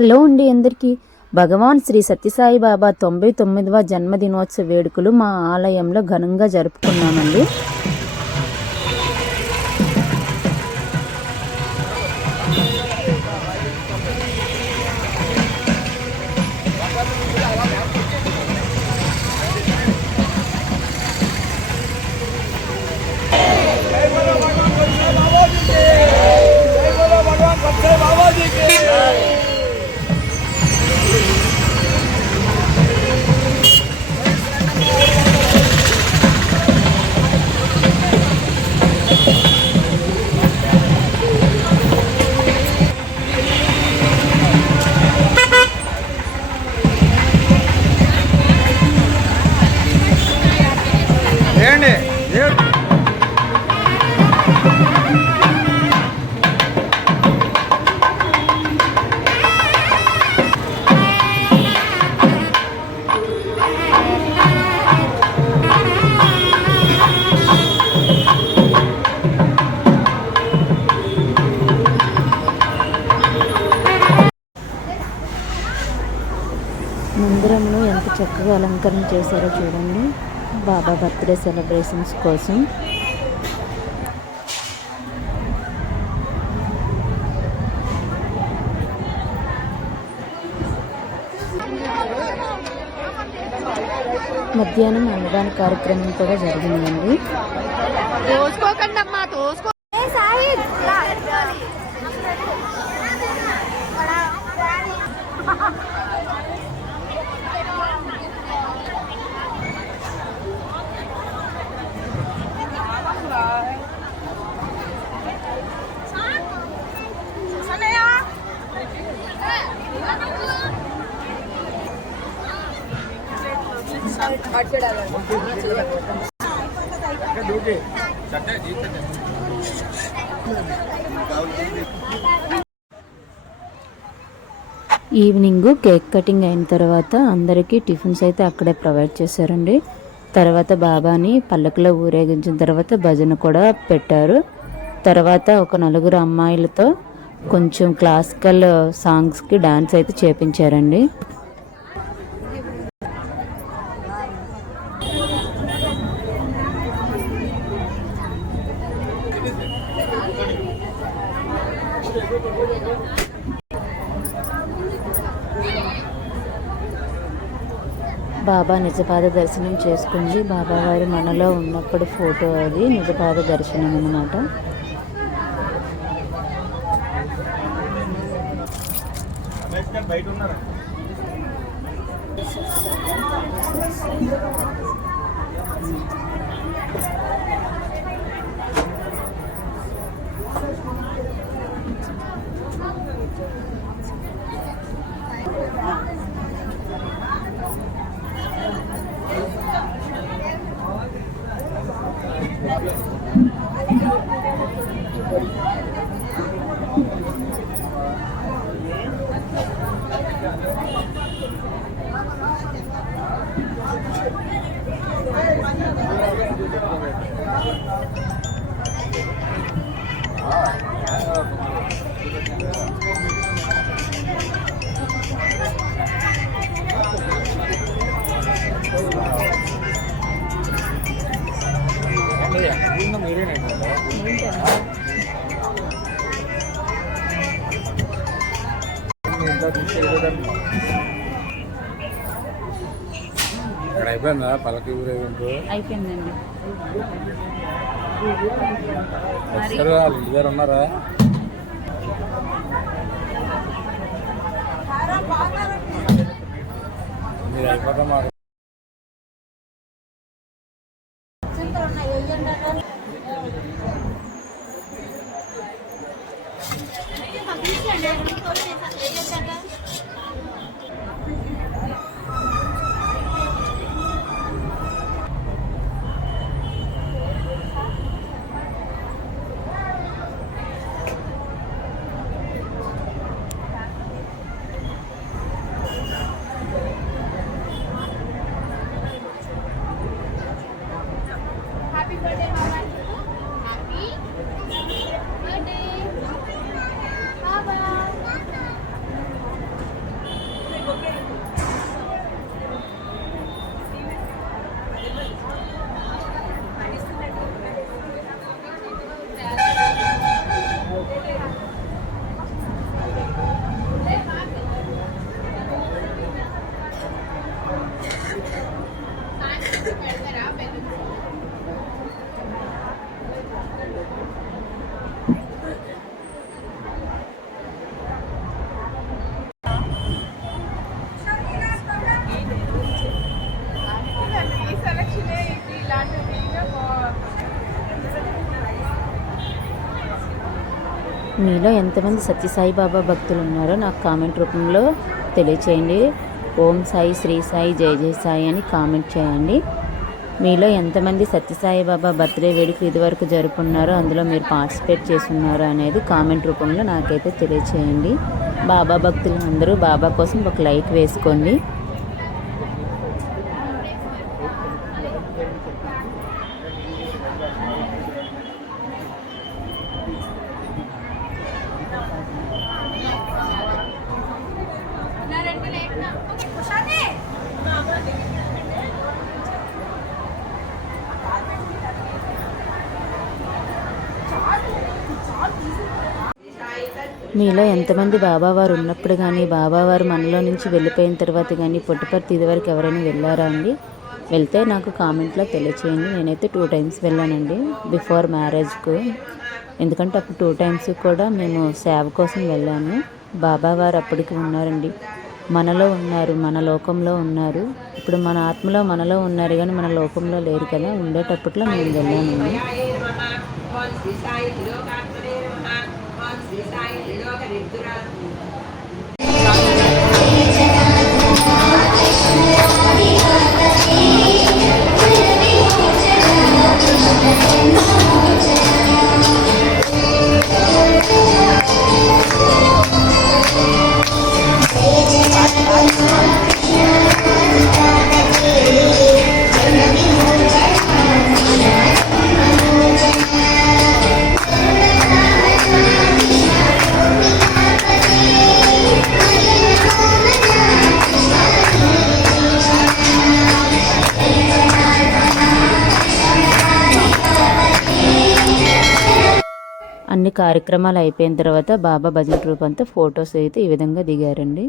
Hello అండి అందరికీ. భగవాన్ శ్రీ సత్యసాయి బాబా 99వ జన్మదినోత్సవ వేడుకలు మా ఆలయంలో ఘనంగా జరుపుకున్నామండి. మందిరంలో ఎంత చక్కగా అలంకరణ చేశారో చూడండి, బాబా బర్త్డే సెలబ్రేషన్స్ కోసం. మధ్యాహ్నం అన్నదాన కార్యక్రమం కూడా జరిగిందండి. ఈవినింగ్ కేక్ కటింగ్ అయిన తర్వాత అందరికీ టిఫిన్స్ అయితే అక్కడే ప్రొవైడ్ చేశారండి. తర్వాత బాబాని పల్లకిలో ఊరేగించిన తర్వాత భజన కూడా పెట్టారు. తర్వాత ఒక నలుగురు అమ్మాయిలతో కొంచెం క్లాసికల్ సాంగ్స్కి డాన్స్ అయితే చేపించారండి. బాబా నిజపాద దర్శనం చేసుకోండి. బాబావారి మనలో ఉన్నప్పుడు ఫోటో, అది నిజపాద దర్శనం అన్నమాట. ఇక్కడ అయిపోయిందా పలకి ఊరేగింపు? అయిపోయిందండి. వాళ్ళు ఇంటి దగ్గర ఉన్నారా? మీరు అయిపోతాం మాకు. మీలో ఎంతమంది సత్యసాయి బాబా భక్తులు ఉన్నారో నాకు కామెంట్ రూపంలో తెలియచేయండి. ఓం సాయి, శ్రీ సాయి, జై జై సాయి అని కామెంట్ చేయండి. మీలో ఎంతమంది సత్యసాయి బాబా బర్త్డే వేడుకలు ఇదివరకు జరుపుకున్నారో, అందులో మీరు పార్టిసిపేట్ చేస్తున్నారో అనేది కామెంట్ రూపంలో నాకైతే తెలియచేయండి. బాబా భక్తులు అందరూ బాబా కోసం ఒక లైక్ వేసుకోండి. మీలో ఎంతమంది బాబావారు ఉన్నప్పుడు కానీ, బాబావారు మనలో నుంచి వెళ్ళిపోయిన తర్వాత కానీ పుట్టపర్తి ఇదివరకు ఎవరైనా వెళ్ళారా అండి? వెళ్తే నాకు కామెంట్లో తెలియచేయండి. నేనైతే 2 times వెళ్ళానండి బిఫోర్ మ్యారేజ్కు. ఎందుకంటే అప్పుడు 2 times కూడా మేము సేవ కోసం వెళ్ళాము. బాబావారు అప్పటికి ఉన్నారండి, మనలో ఉన్నారు, మన లోకంలో ఉన్నారు. ఇప్పుడు మన ఆత్మలో మనలో ఉన్నారు కానీ మన లోకంలో లేరు కదా. ఉండేటప్పట్లో మేము వెళ్ళామండి. అన్ని కార్యక్రమాలు అయిపోయిన తర్వాత బాబా భజన ట్రూప్ అంతా ఫొటోస్ అయితే ఈ విధంగా దిగారండి.